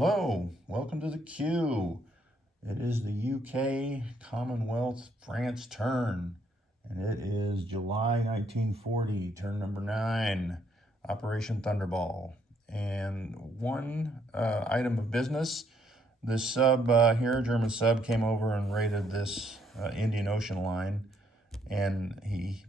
Hello, welcome to the Q. It is the UK, Commonwealth, France turn, and it is July 1940, turn number 9, Operation Thunderball. And one item of business, this sub here, German sub, came over and raided this Indian Ocean line, and he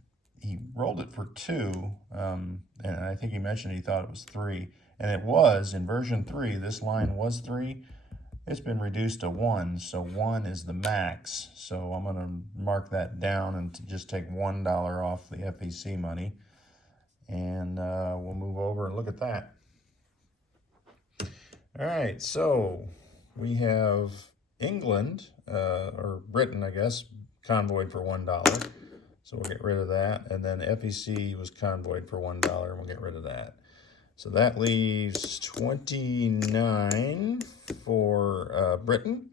rolled it for 2, and I think he mentioned he thought it was 3. And it was, in version 3, this line was 3. It's been reduced to 1, so 1 is the max. So I'm going to mark that down and just take $1 off the FEC money. And we'll move over and look at that. All right, so we have England, or Britain, I guess, convoyed for $1. So we'll get rid of that. And then FEC was convoyed for $1, and we'll get rid of that. So that leaves 29 for Britain.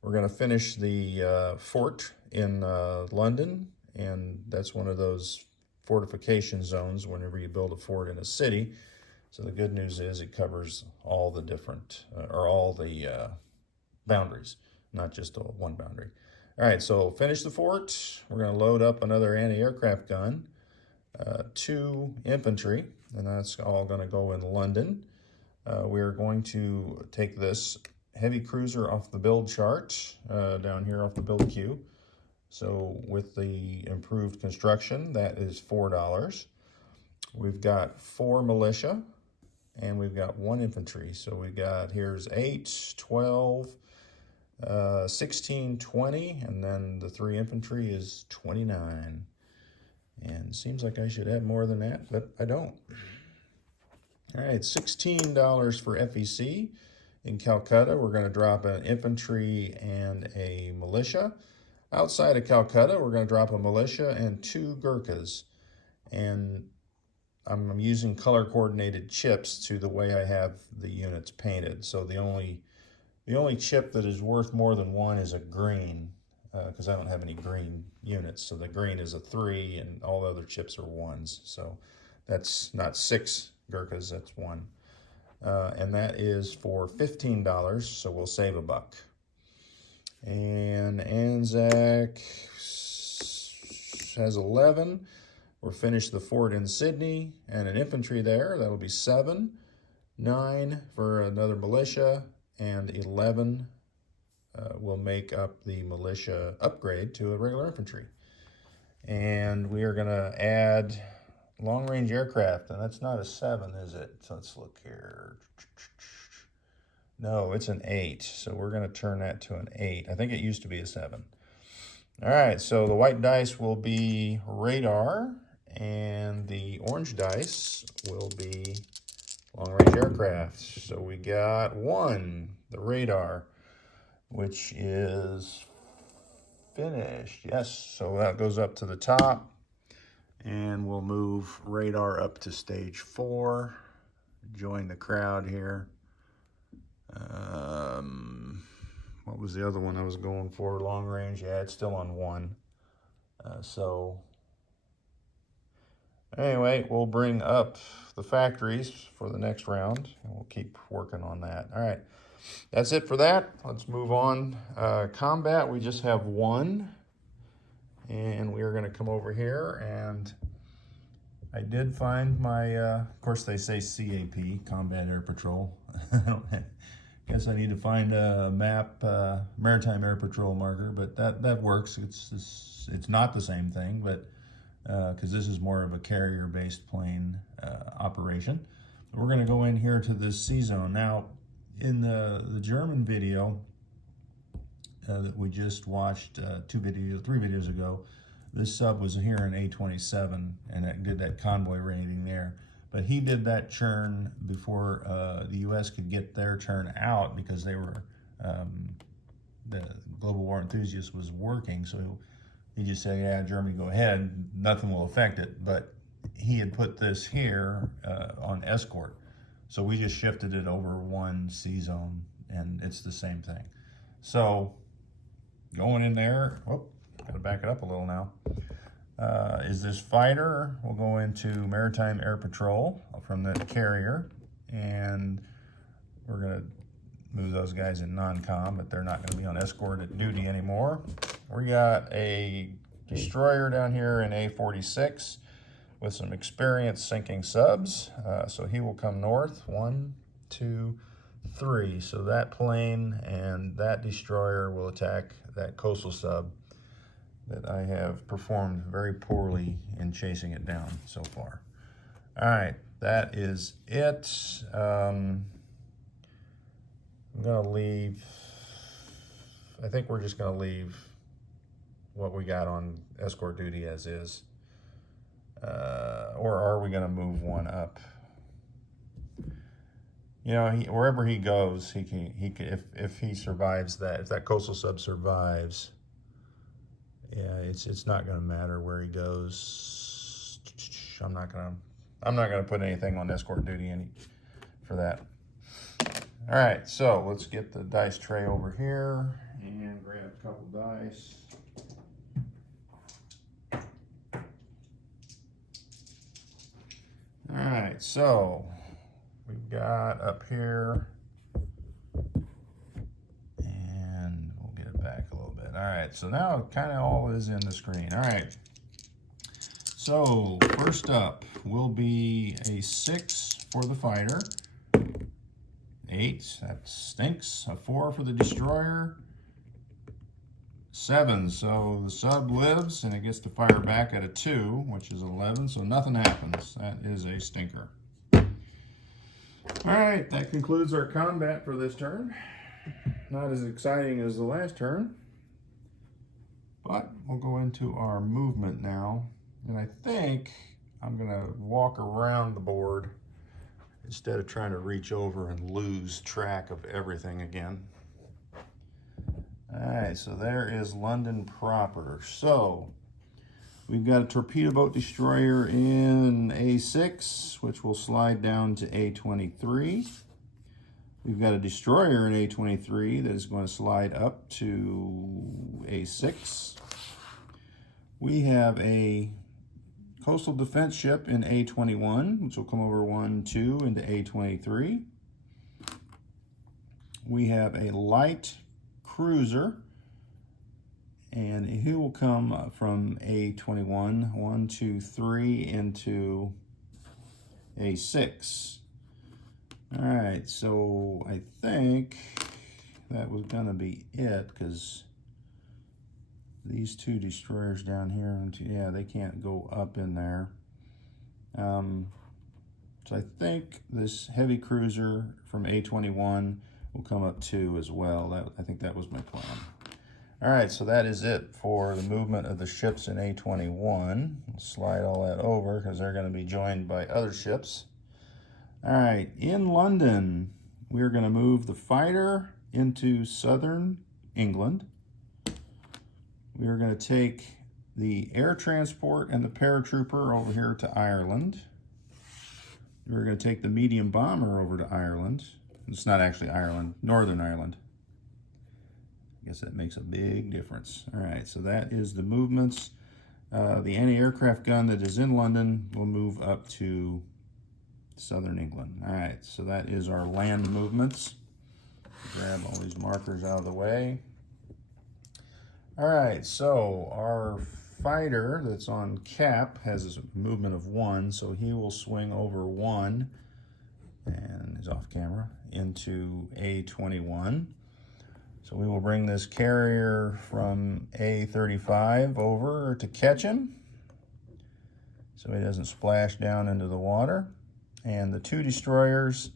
We're going to finish the fort in London, and that's one of those fortification zones whenever you build a fort in a city. So the good news is it covers all the different, or all the boundaries, not just one boundary. All right, so finish the fort. We're going to load up another anti-aircraft gun, 2 infantry, and that's all going to go in London. We're going to take this heavy cruiser off the build chart, down here off the build queue. So with the improved construction, that is $4. We've got 4 militia, and we've got 1 infantry. So we got, here's 8, 12, 16, 20, and then the 3 infantry is 29. And it seems like I should have more than that, but I don't. All right, $16 for FEC. In Calcutta, we're going to drop an infantry and a militia. Outside of Calcutta, we're going to drop a militia and 2 Gurkhas. And I'm using color-coordinated chips to the way I have the units painted. So the only chip that is worth more than 1 is a green, because I don't have any green units. So the green is a 3, and all the other chips are 1s. So that's not 6 Gurkhas, that's 1. And that is for $15, so we'll save $1. And Anzac has 11. We'll finish the fort in Sydney, and an infantry there, that'll be 7. 9 for another militia, and 11 will make up the militia upgrade to a regular infantry. And we are going to add long-range aircraft, and that's not a 7, is it? So let's look here. No, it's an 8, so we're going to turn that to an 8. I think it used to be a 7. All right, so the white dice will be radar, and the orange dice will be long-range aircraft. So we got 1, the radar, which is finished. Yes, so that goes up to the top, and we'll move radar up to stage 4. Join the crowd here. What was the other one I was going for? Long range? Yeah, it's still on 1. So anyway, we'll bring up the factories for the next round, and we'll keep working on that. All right, that's it for that. Let's move on. Combat, we just have 1, and we are going to come over here, and I did find my, of course they say CAP, Combat Air Patrol. I guess I need to find a map, Maritime Air Patrol marker, but that works. It's not the same thing, but because this is more of a carrier-based plane operation. We're going to go in here to this C zone. Now, in the German video that we just watched 3 videos ago, this sub was here in A27, and it did that convoy raiding there. But he did that churn before the U.S. could get their turn out, because they were, the Global War Enthusiast was working. So he just said, yeah, Germany, go ahead. Nothing will affect it. But he had put this here on escort. So we just shifted it over 1 C zone, and it's the same thing. So going in there, gotta back it up a little now. Is this fighter? We'll go into Maritime Air Patrol from the carrier, and we're gonna move those guys in non-com, but they're not going to be on escort duty anymore. We got a destroyer down here in A46 with some experienced sinking subs. So he will come north. 1, 2, 3. So that plane and that destroyer will attack that coastal sub that I have performed very poorly in chasing it down so far. All right, that is it. I'm gonna leave, I think we're just gonna leave what we got on escort duty as is. Or are we gonna move one up? You know, wherever he goes, he can if he survives that, if that coastal sub survives, yeah, it's not gonna matter where he goes. I'm not gonna put anything on escort duty for that. All right, so let's get the dice tray over here and grab a couple dice. All right, so we've got up here, and we'll get it back a little bit. All right, so now kind of all is in the screen. All right, so first up will be a 6 for the fighter, 8, that stinks, a 4 for the destroyer, 7, so the sub lives and it gets to fire back at a 2, which is 11, so nothing happens. That is a stinker. All right, that concludes our combat for this turn. Not as exciting as the last turn, but we'll go into our movement now. And I think I'm gonna walk around the board instead of trying to reach over and lose track of everything again. All right, so there is London proper. So we've got a torpedo boat destroyer in A6, which will slide down to A23. We've got a destroyer in A23 that is going to slide up to A6. We have a coastal defense ship in A21, which will come over 1, 2 into A23. We have a light cruiser, and he will come from A21, 1, 2, 3 into A6. All right, so I think that was gonna be it, because these two destroyers down here, yeah, they can't go up in there. So I think this heavy cruiser from A21 will come up 2 as well. I think that was my plan. All right, so that is it for the movement of the ships in A21. We'll slide all that over because they're going to be joined by other ships. All right, in London, we're going to move the fighter into southern England. We are going to take the air transport and the paratrooper over here to Ireland. We're going to take the medium bomber over to Ireland. It's not actually Ireland, Northern Ireland. I guess that makes a big difference. All right, so that is the movements. The anti-aircraft gun that is in London will move up to southern England. All right, so that is our land movements. Grab all these markers out of the way. All right, so our fighter that's on cap has a movement of 1, so he will swing over 1, and is off camera, into A21. So we will bring this carrier from A35 over to catch him, so he doesn't splash down into the water. And the 2 destroyers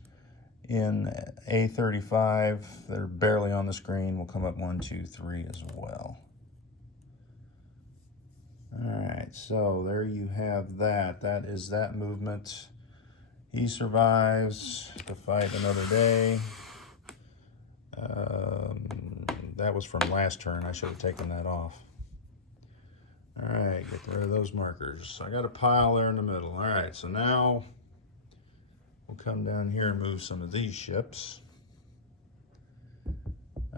in A35, they're barely on the screen, will come up 1, 2, 3 as well. All right, so there you have that. That is that movement. He survives to fight another day. That was from last turn. I should have taken that off. All right, get rid of those markers. I got a pile there in the middle. All right, so now we'll come down here and move some of these ships.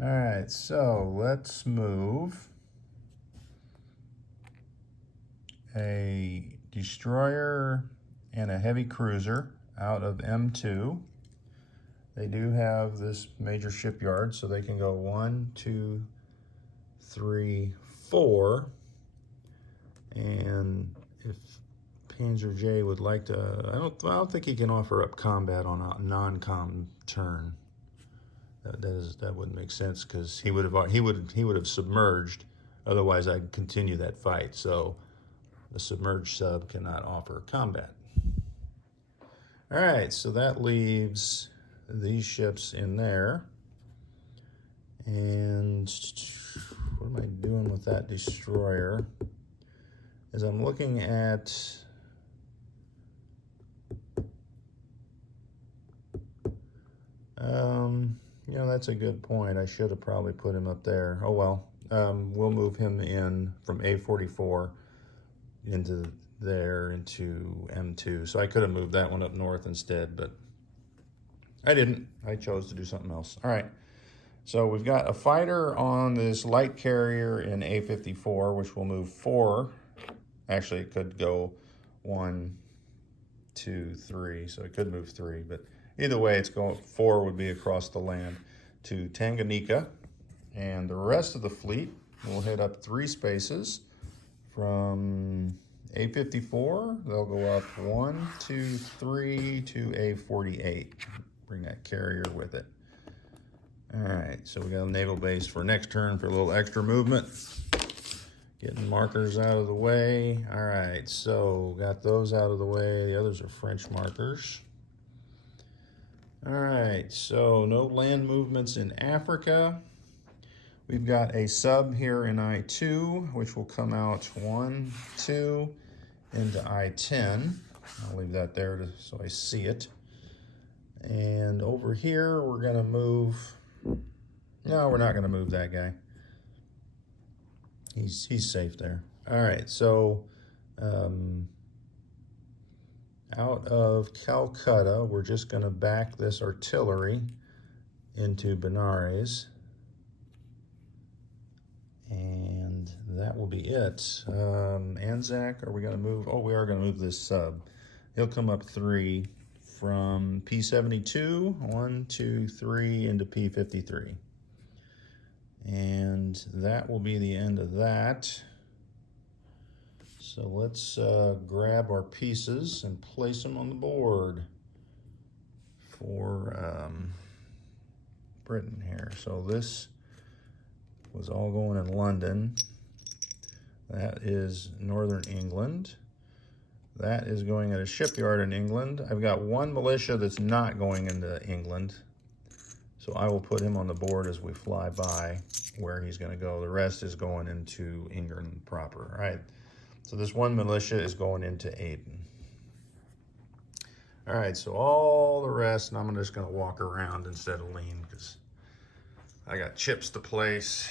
All right, so let's move a destroyer and a heavy cruiser out of M2. They do have this major shipyard, so they can go 1, 2, 3, 4. And if Panzer J would like to, I don't think he can offer up combat on a non-com turn. That wouldn't make sense because he would have submerged. Otherwise, I'd continue that fight. So the submerged sub cannot offer combat. All right, so that leaves these ships in there. And what am I doing with that destroyer? As I'm looking at you know, that's a good point. I should have probably put him up there. Oh well. We'll move him in from A44 into there into M2. So I could have moved that one up north instead, but I didn't. I chose to do something else. All right. So we've got a fighter on this light carrier in A54, which will move 4. Actually, it could go 1, 2, 3. So it could move 3, but either way, it's going 4 would be across the land to Tanganyika, and the rest of the fleet will head up 3 spaces from A54. They'll go up 1, 2, 3 to A48. Bring that carrier with it. All right, so we got a naval base for next turn for a little extra movement. Getting markers out of the way. All right, so got those out of the way. The others are French markers. All right, so no land movements in Africa. We've got a sub here in I-2, which will come out 1, 2 into I-10. I'll leave that there so I see it. And over here, we're gonna move, no, we're not gonna move that guy. He's safe there. All right, so out of Calcutta, we're just gonna back this artillery into Benares. And that will be it. Anzac, are we gonna move? Oh, we are gonna move this sub. He'll come up 3 from P72, 1, 2, 3 into P53. And that will be the end of that. So let's grab our pieces and place them on the board for Britain here. So this was all going in London. That is Northern England. That is going at a shipyard in England. I've got 1 militia that's not going into England. So I will put him on the board as we fly by where he's gonna go. The rest is going into England proper. All right, so this 1 militia is going into Aden. All right, so all the rest, and I'm just gonna walk around instead of lean because I got chips to place.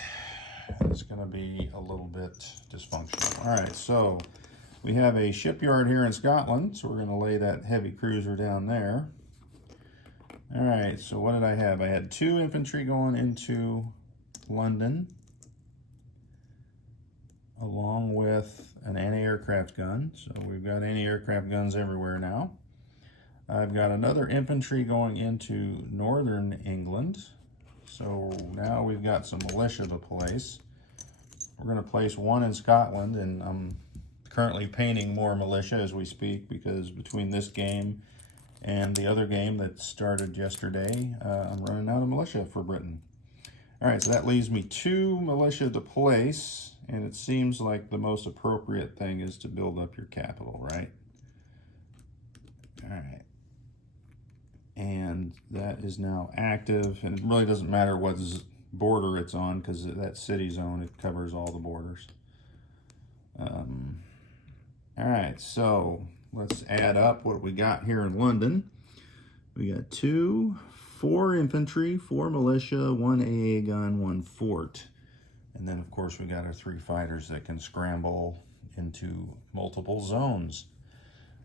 It's gonna be a little bit dysfunctional. All right, so we have a shipyard here in Scotland, so we're gonna lay that heavy cruiser down there. All right, so what did I have? I had 2 infantry going into London, along with an anti-aircraft gun. So we've got anti-aircraft guns everywhere now. I've got another infantry going into Northern England. So now we've got some militia to place. We're gonna place 1 in Scotland, and I'm currently painting more militia as we speak because between this game and the other game that started yesterday, I'm running out of militia for Britain. All right, so that leaves me 2 militia to place, and it seems like the most appropriate thing is to build up your capital, right? All right. And that is now active, and it really doesn't matter what border it's on because that city zone, it covers all the borders. All right, so let's add up what we got here in London. We got 2, 4 infantry, 4 militia, 1 AA gun, 1 fort. And then, of course, we got our 3 fighters that can scramble into multiple zones.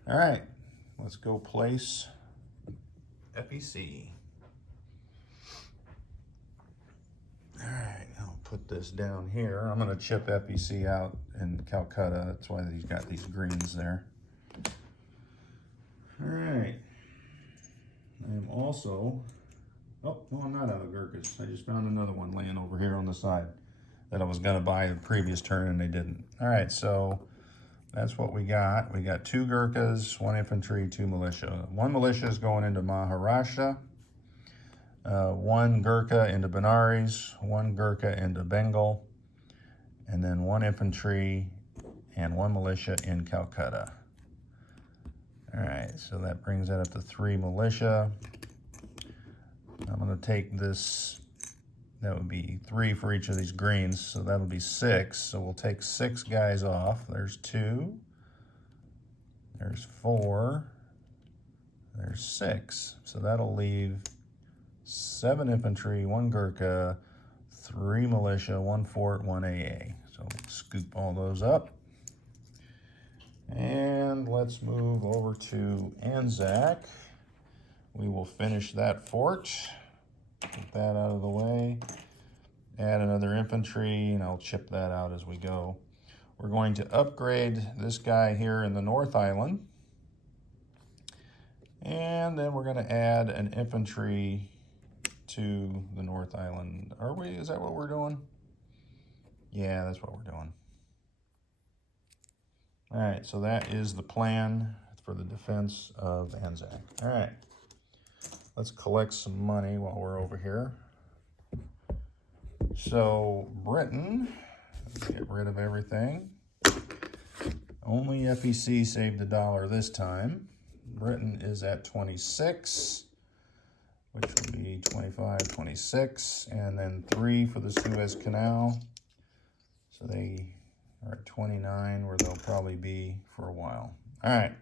All right, let's go place FEC. All right, I'll put this down here. I'm gonna chip FEC out in Calcutta. That's why he's got these greens there. All right. I'm also Oh, no, I'm not out of Gurkhas. I just found another one laying over here on the side that I was going to buy the previous turn and they didn't. All right, so that's what we got. We got 2 Gurkhas, 1 infantry, 2 militia. 1 militia is going into Maharashtra, 1 Gurkha into Benares, 1 Gurkha into Bengal, and then 1 infantry and 1 militia in Calcutta. All right, so that brings that up to 3 militia. I'm going to take this, that would be 3 for each of these greens, so that'll be 6. So we'll take 6 guys off. There's 2, there's 4, there's 6. So that'll leave 7 infantry, 1 Gurkha, 3 militia, 1 fort, 1 AA. So scoop all those up. And let's move over to Anzac. We will finish that fort. Get that out of the way. Add another infantry, and I'll chip that out as we go. We're going to upgrade this guy here in the North Island. And then we're going to add an infantry to the North Island. Are we? Is that what we're doing? Yeah, that's what we're doing. All right, so that is the plan for the defense of Anzac. All right, let's collect some money while we're over here. So Britain, let's get rid of everything. Only FEC saved $1 this time. Britain is at 26, which would be 25, 26, and then 3 for the Suez Canal. So they are at 29, where they'll probably be for a while. All right,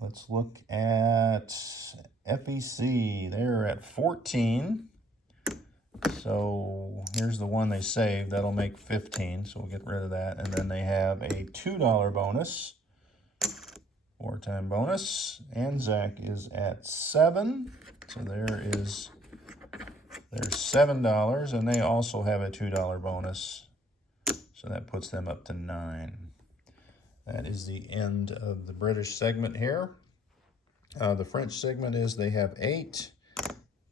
let's look at FEC. They're at 14. So here's the one they saved. That'll make 15, so we'll get rid of that. And then they have a $2 bonus, wartime bonus. Anzac is at 7, so there's $7, and they also have a $2 bonus. So that puts them up to 9. That is the end of the British segment here. The French segment is they have 8.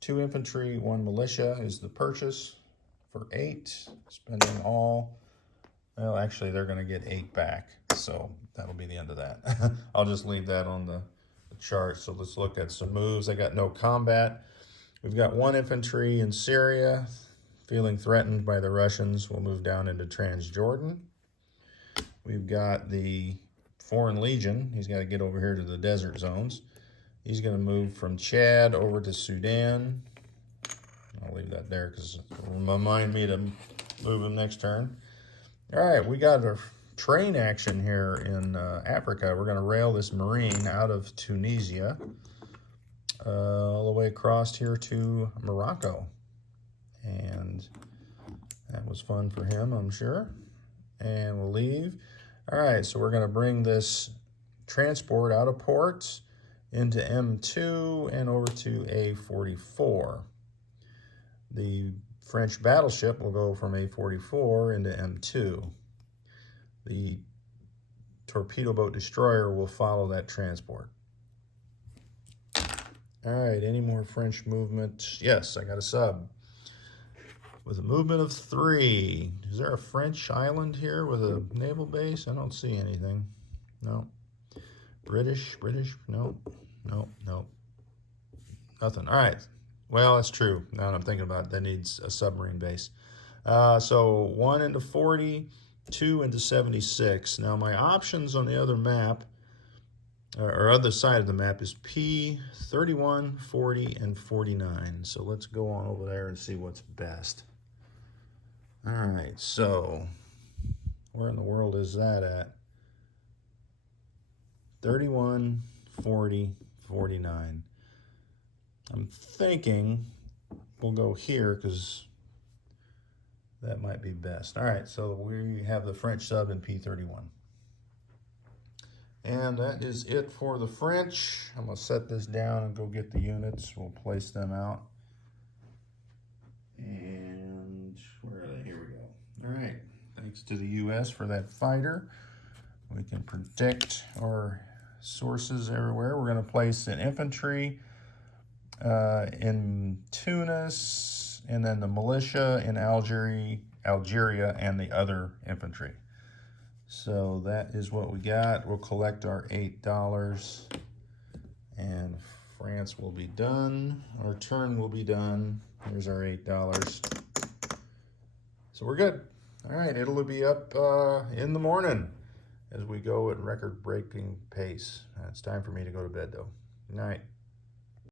2 infantry, 1 militia is the purchase for 8. Spending all, well, actually they're going to get 8 back. So that'll be the end of that. I'll just leave that on the chart. So let's look at some moves. I got no combat. We've got 1 infantry in Syria. Feeling threatened by the Russians, we'll move down into Transjordan. We've got the Foreign Legion. He's got to get over here to the desert zones. He's going to move from Chad over to Sudan. I'll leave that there because it'll remind me to move him next turn. All right, we got a train action here in Africa. We're going to rail this Marine out of Tunisia all the way across here to Morocco. And that was fun for him, I'm sure. And we'll leave. All right, so we're going to bring this transport out of port into M2 and over to A44. The French battleship will go from A44 into M2. The torpedo boat destroyer will follow that transport. All right, any more French movement? Yes, I got a sub. With a movement of 3. Is there a French island here with a naval base? I don't see anything. No. British, no. Nothing. All right. Well, that's true. Now that I'm thinking about it, that needs a submarine base. So 1 into 40, 2 into 76. Now my options on the other map, or other side of the map, is P, 31, 40, and 49. So let's go on over there and see what's best. All right, so where in the world is that at? 31, 40, 49. I'm thinking we'll go here because that might be best. All right, so we have the French sub in P31. And that is it for the French. I'm going to set this down and go get the units. We'll place them out. And where are they? Here we go. All right. Thanks to the U.S. for that fighter. We can protect our sources everywhere. We're going to place an infantry in Tunis, and then the militia in Algeria, and the other infantry. So that is what we got. We'll collect our $8, and France will be done. Our turn will be done. Here's our $8. So we're good. All right, it'll be up in the morning as we go at record-breaking pace. It's time for me to go to bed, though. Good night.